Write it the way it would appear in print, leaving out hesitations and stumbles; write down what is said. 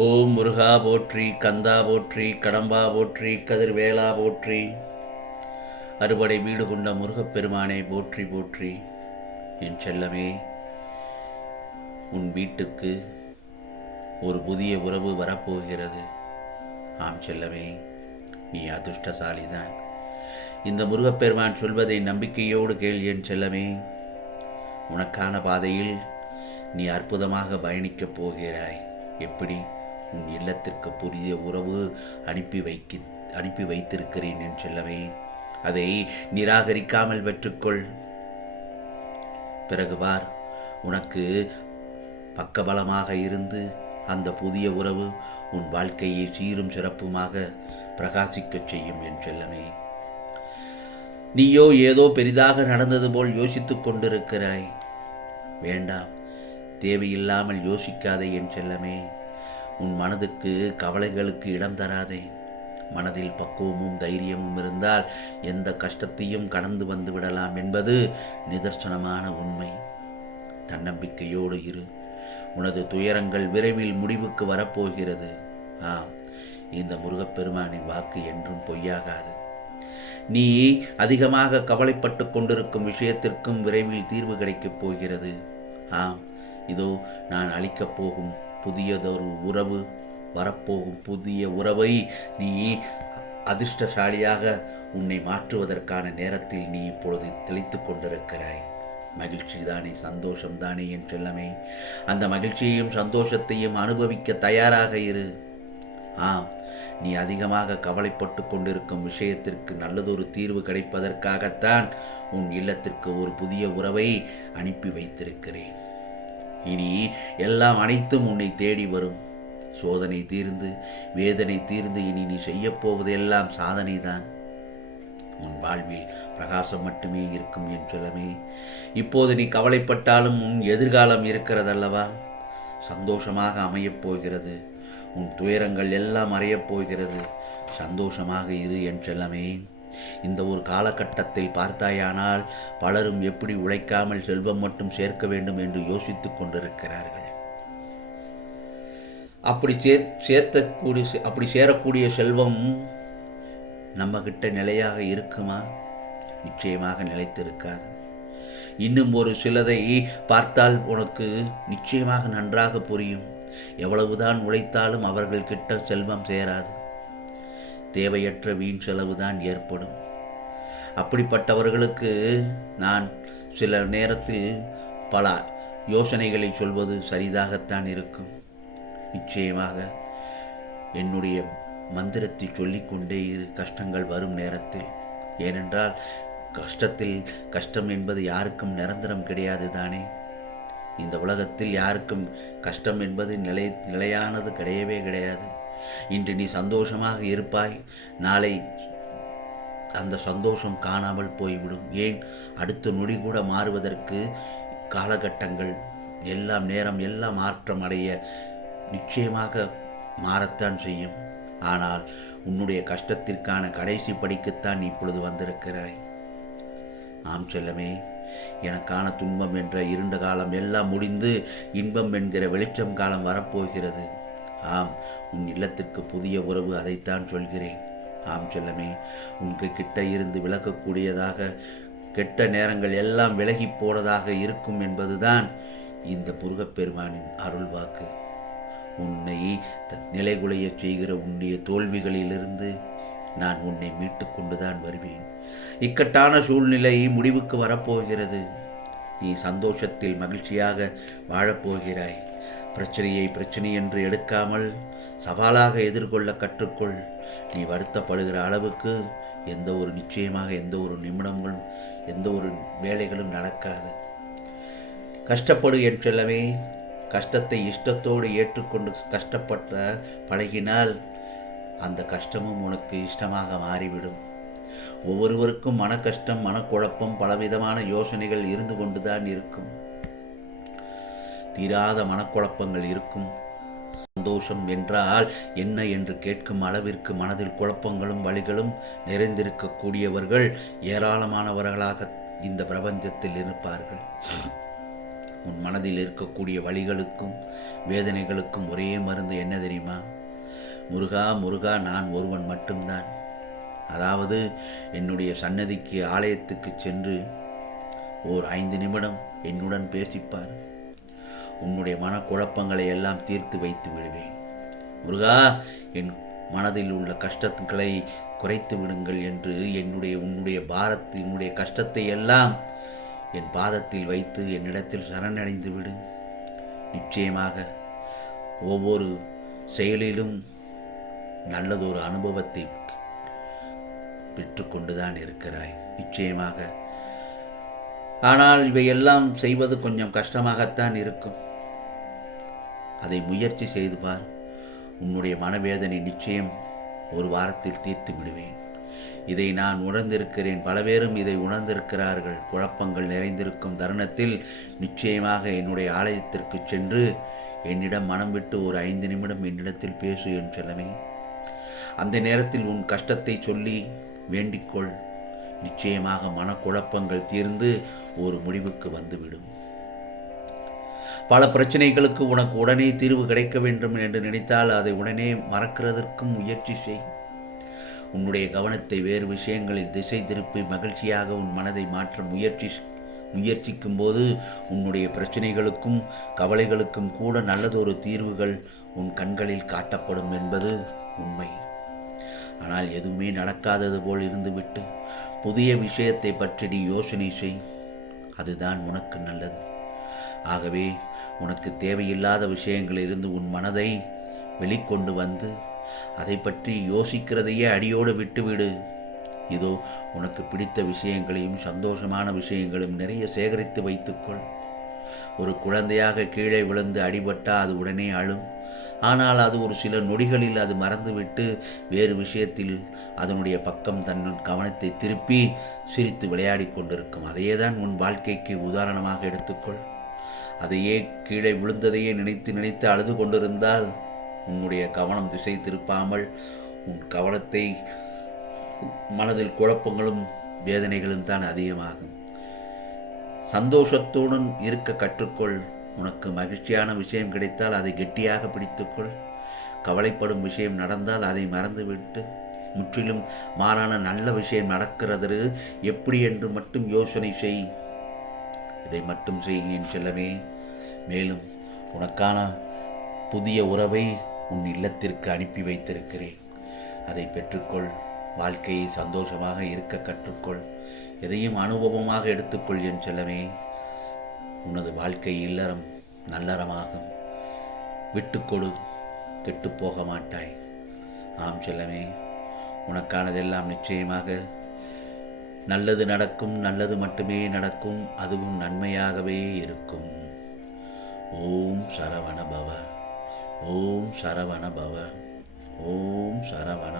ஓம் முருகா போற்றி, கந்தா போற்றி, கடம்பா போற்றி, கதிர்வேலா போற்றி, அறுபடை வீடு கொண்ட முருகப்பெருமானை போற்றி போற்றி. என் செல்லமே, உன் வீட்டுக்கு ஒரு புதிய உறவு வரப்போகிறது. ஆம் செல்லமே, நீ அதிர்ஷ்டசாலிதான். இந்த முருகப்பெருமான் சொல்வதை நம்பிக்கையோடு கேள் என் செல்லமே. உனக்கான பாதையில் நீ அற்புதமாக பயணிக்கப் போகிறாய். எப்படி? உன் இல்லத்திற்கு புதிய உறவு அனுப்பி வைத்திருக்கிறேன் என் செல்லமே. அதை நிராகரிக்காமல் பெற்றுக்கொள். பிறகு பார், உனக்கு பக்கபலமாக இருந்து அந்த புதிய உறவு உன் வாழ்க்கையை சீரும் சிறப்புமாக பிரகாசிக்கச் செய்யும் என் செல்லமே. நீயோ ஏதோ பெரிதாக நடந்தது போல் யோசித்துக் கொண்டிருக்கிறாய். வேண்டாம், தேவையில்லாமல் யோசிக்காதே என் செல்லமே. உன் மனதுக்கு கவலைகளுக்கு இடம் தராதே. மனதில் பக்குவமும் தைரியமும் இருந்தால் எந்த கஷ்டத்தையும் கடந்து வந்து விடலாம் என்பது நிதர்சனமான உண்மை. தன்னம்பிக்கையோடு இரு. உனது துயரங்கள் விரைவில் முடிவுக்கு வரப்போகிறது. ஆம், இந்த முருகப்பெருமானின் வாக்கு என்றும் பொய்யாகாது. நீ அதிகமாக கவலைப்பட்டு கொண்டிருக்கும் விஷயத்திற்கும் விரைவில் தீர்வு கிடைக்கப் போகிறது. ஆம், இதோ நான் அளிக்கப் போகும் புதியதொரு உறவு, வரப்போகும் புதிய உறவை நீ அதிர்ஷ்டசாலியாக உன்னை மாற்றுவதற்கான நேரத்தில் நீ இப்பொழுது தெளித்து கொண்டிருக்கிறாய். மகிழ்ச்சி தானே, சந்தோஷம்தானே என் செல்லமே. அந்த மகிழ்ச்சியையும் சந்தோஷத்தையும் அனுபவிக்க தயாராக இரு. ஆம், நீ அதிகமாக கவலைப்பட்டு கொண்டிருக்கும் விஷயத்திற்கு நல்லதொரு தீர்வு கிடைப்பதற்காகத்தான் உன் இல்லத்திற்கு ஒரு புதிய உறவை அனுப்பி வைத்திருக்கிறேன். இனி எல்லாம் அனைத்தும் உன்னை தேடி வரும். சோதனை தீர்ந்து, வேதனை தீர்ந்து இனி நீ செய்யப்போவதெல்லாம் சாதனை தான். உன் வாழ்வில் பிரகாசம் மட்டுமே இருக்கும் என் செல்லமே. இப்போது நீ கவலைப்பட்டாலும் உன் எதிர்காலம் இருக்கிறதல்லவா? சந்தோஷமாக அமையப் போகிறது. உன் துயரங்கள் எல்லாம் மறையப் போகிறது. சந்தோஷமாக இரு என் செல்லமே. இந்த ஒரு காலகட்டத்தில் பார்த்தாயானால் பலரும் எப்படி உழைக்காமல் செல்வம் மட்டும் சேர்க்க வேண்டும் என்று யோசித்துக் கொண்டிருக்கிறார்கள். அப்படி சேரக்கூடிய செல்வம் நம்ம கிட்ட நிலையாக இருக்குமா? நிச்சயமாக நிலைத்திருக்காது. இன்னும் ஒரு சிலதை பார்த்தால் உனக்கு நிச்சயமாக நன்றாக புரியும். எவ்வளவுதான் உழைத்தாலும் அவர்கள் கிட்ட செல்வம் சேராது. தேவையற்ற வீண் செலவுதான் ஏற்படும். அப்படிப்பட்டவர்களுக்கு நான் சில நேரத்தில் பல யோசனைகளை சொல்வது சரிதாகத்தான் இருக்கும். நிச்சயமாக என்னுடைய மந்திரத்தை சொல்லிக்கொண்டே இரு கஷ்டங்கள் வரும் நேரத்தில். ஏனென்றால் கஷ்டம் என்பது யாருக்கும் நிரந்தரம் கிடையாது தானே. இந்த உலகத்தில் யாருக்கும் கஷ்டம் என்பது நிலையானது கிடையவே கிடையாது. இன்று நீ சந்தோஷமாக இருப்பாய், நாளை அந்த சந்தோஷம் காணாமல் போய்விடும். ஏன், அடுத்த நொடி கூட மாறுவதற்கு காலகட்டங்கள் எல்லாம், நேரம் எல்லாம் மாற்றம் அடைய நிச்சயமாக மாறத்தான் செய்யும். ஆனால் உன்னுடைய கஷ்டத்திற்கான கடைசி படிக்குத்தான் நீ இப்பொழுது வந்திருக்கிறாய். ஆம் செல்லமே, எனக்கான துன்பம் என்ற இருண்ட காலம் எல்லாம் முடிந்து இன்பம் என்கிற வெளிச்சம் காலம் வரப்போகிறது. ஆம், உன் இல்லத்திற்கு புதிய உறவு, அதைத்தான் சொல்கிறேன். ஆம் செல்லமே, உனக்கு கிட்ட இருந்து விலகக்கூடியதாக கெட்ட நேரங்கள் எல்லாம் விலகி போனதாக இருக்கும் என்பதுதான் இந்த முருகப்பெருமானின் அருள் வாக்கு. உன்னை நிலைகுலைய செய்கிற உன்னுடைய தோல்விகளிலிருந்து நான் உன்னை மீட்டு கொண்டுதான் வருவேன். இக்கட்டான சூழ்நிலை முடிவுக்கு வரப்போகிறது. நீ சந்தோஷத்தில் மகிழ்ச்சியாக வாழப்போகிறாய். பிரச்சனையை பிரச்சனை என்று எடுக்காமல் சவாலாக எதிர்கொள்ள கற்றுக்கொள். நீ வருத்தப்படுகிற அளவுக்கு நிச்சயமாக எந்த ஒரு நிமிடங்களும் எந்த ஒரு வேலைகளும் நடக்காது. கஷ்டப்படு என் செல்லவே. கஷ்டத்தை இஷ்டத்தோடு ஏற்றுக்கொண்டு கஷ்டப்பட்ட பழகினால் அந்த கஷ்டமும் உனக்கு இஷ்டமாக மாறிவிடும். ஒவ்வொருவருக்கும் மன கஷ்டம், மனக்குழப்பம், பலவிதமான யோசனைகள் இருந்து கொண்டுதான் இருக்கும். தீராத மனக்குழப்பங்கள் இருக்கும். சந்தோஷம் என்றால் என்ன என்று கேட்கும் அளவிற்கு மனதில் குழப்பங்களும் வழிகளும் நிறைந்திருக்கக்கூடியவர்கள் ஏராளமானவர்களாக இந்த பிரபஞ்சத்தில் இருப்பார்கள். உன் மனதில் இருக்கக்கூடிய வலிகளுக்கும் வேதனைகளுக்கும் ஒரே மருந்து என்ன தெரியுமா? முருகா முருகா, நான் ஒருவன் மட்டும்தான். அதாவது என்னுடைய சன்னதிக்கு ஆலயத்துக்கு சென்று ஓர் 5 நிமிடம் என்னுடன் பேசிப்பார். உன்னுடைய மனக்குழப்பங்களை எல்லாம் தீர்த்து வைத்து விடுவேன். முருகா, என் மனதில் உள்ள கஷ்டங்களை குறைத்து விடுங்கள் என்று உன்னுடைய என்னுடைய கஷ்டத்தை எல்லாம் என் பாதத்தில் வைத்து என்னிடத்தில் சரணடைந்து விடு. நிச்சயமாக ஒவ்வொரு செயலிலும் நல்லதொரு அனுபவத்தை பெற்றுக்கொண்டுதான் இருக்கிறாய், நிச்சயமாக. ஆனால் இவையெல்லாம் செய்வது கொஞ்சம் கஷ்டமாகத்தான் இருக்கும். அதை முயற்சி செய்து பார். உன்னுடைய மனவேதனை நிச்சயம் ஒரு வாரத்தில் தீர்த்து விடுவேன். இதை நான் உணர்ந்திருக்கிறேன், பல பேரும் இதை உணர்ந்திருக்கிறார்கள். குழப்பங்கள் நிறைந்திருக்கும் தருணத்தில் நிச்சயமாக என்னுடைய ஆலயத்திற்கு சென்று என்னிடம் மனம் விட்டு ஒரு 5 நிமிடம் என்னிடத்தில் பேசு என் செல்லமே. அந்த நேரத்தில் உன் கஷ்டத்தை சொல்லி வேண்டிக்கொள். நிச்சயமாக மனக்குழப்பங்கள் தீர்ந்து ஒரு முடிவுக்கு வந்துவிடும். பல பிரச்சனைகளுக்கு உனக்கு உடனே தீர்வு கிடைக்க வேண்டும் என்று நினைத்தால் அதை உடனே மறக்கிறதற்கும் முயற்சி செய். உன்னுடைய கவனத்தை வேறு விஷயங்களில் திசை திருப்பி மகிழ்ச்சியாக உன் மனதை மாற்ற முயற்சிக்கும் போது உன்னுடைய பிரச்சனைகளுக்கும் கவலைகளுக்கும் கூட நல்லதொரு தீர்வுகள் உன் கண்களில் காட்டப்படும் என்பது உண்மை. ஆனால் எதுவுமே நடக்காதது போல் இருந்துவிட்டு புதிய விஷயத்தை பற்றி நீ யோசனை செய். அதுதான் உனக்கு நல்லது. ஆகவே உனக்கு தேவையில்லாத விஷயங்களிலிருந்து உன் மனதை வெளிக்கொண்டு வந்து அதை பற்றி யோசிக்கிறதையே அடியோடு விட்டுவிடு. இதோ உனக்கு பிடித்த விஷயங்களையும் சந்தோஷமான விஷயங்களையும் நிறைய சேகரித்து வைத்துக்கொள். ஒரு குழந்தையாக கீழே விழுந்து அடிபட்டால் அது உடனே அழும். ஆனால் அது ஒரு சில நொடிகளில் அது மறந்துவிட்டு வேறு விஷயத்தில் அதனுடைய பக்கம் தன் கவனத்தை திருப்பி சிரித்து விளையாடி கொண்டிருக்கும். அதையே தான் உன் வாழ்க்கைக்கு உதாரணமாக எடுத்துக்கொள். அதையே கீழே விழுந்ததையே நினைத்து நினைத்து அழுது கொண்டிருந்தால் உன்னுடைய கவனம் திசை திருப்பாமல் உன் கவனத்தை மனதில் குழப்பங்களும் வேதனைகளும் தான் அதிகமாகும். சந்தோஷத்துடன் இருக்க கற்றுக்கொள். உனக்கு மகிழ்ச்சியான விஷயம் கிடைத்தால் அதை கெட்டியாக பிடித்துக்கொள். கவலைப்படும் விஷயம் நடந்தால் அதை மறந்துவிட்டு முற்றிலும் மாறான நல்ல விஷயம் நடக்கிறது எப்படி என்று மட்டும் யோசனை செய். இதை மட்டும் செய்கிறேன் செல்லவே. மேலும் உனக்கான புதிய உறவை உன் இல்லத்திற்கு அனுப்பி வைத்திருக்கிறேன். அதை பெற்றுக்கொள். வாழ்க்கையை சந்தோஷமாக இருக்க கற்றுக்கொள். எதையும் அனுபவமாக எடுத்துக்கொள் என் செல்லமே. உனது வாழ்க்கை இல்லறம் நல்லறமாகும். விட்டுக்கொடு, கெட்டுப்போக மாட்டாய். ஆம் செல்லமே, உனக்கானதெல்லாம் நிச்சயமாக நல்லது நடக்கும். நல்லது மட்டுமே நடக்கும். அதுவும் நன்மையாகவே இருக்கும். ஓம் சரவண பவ. ஓம் சரவண பவ. ஓம் சரவண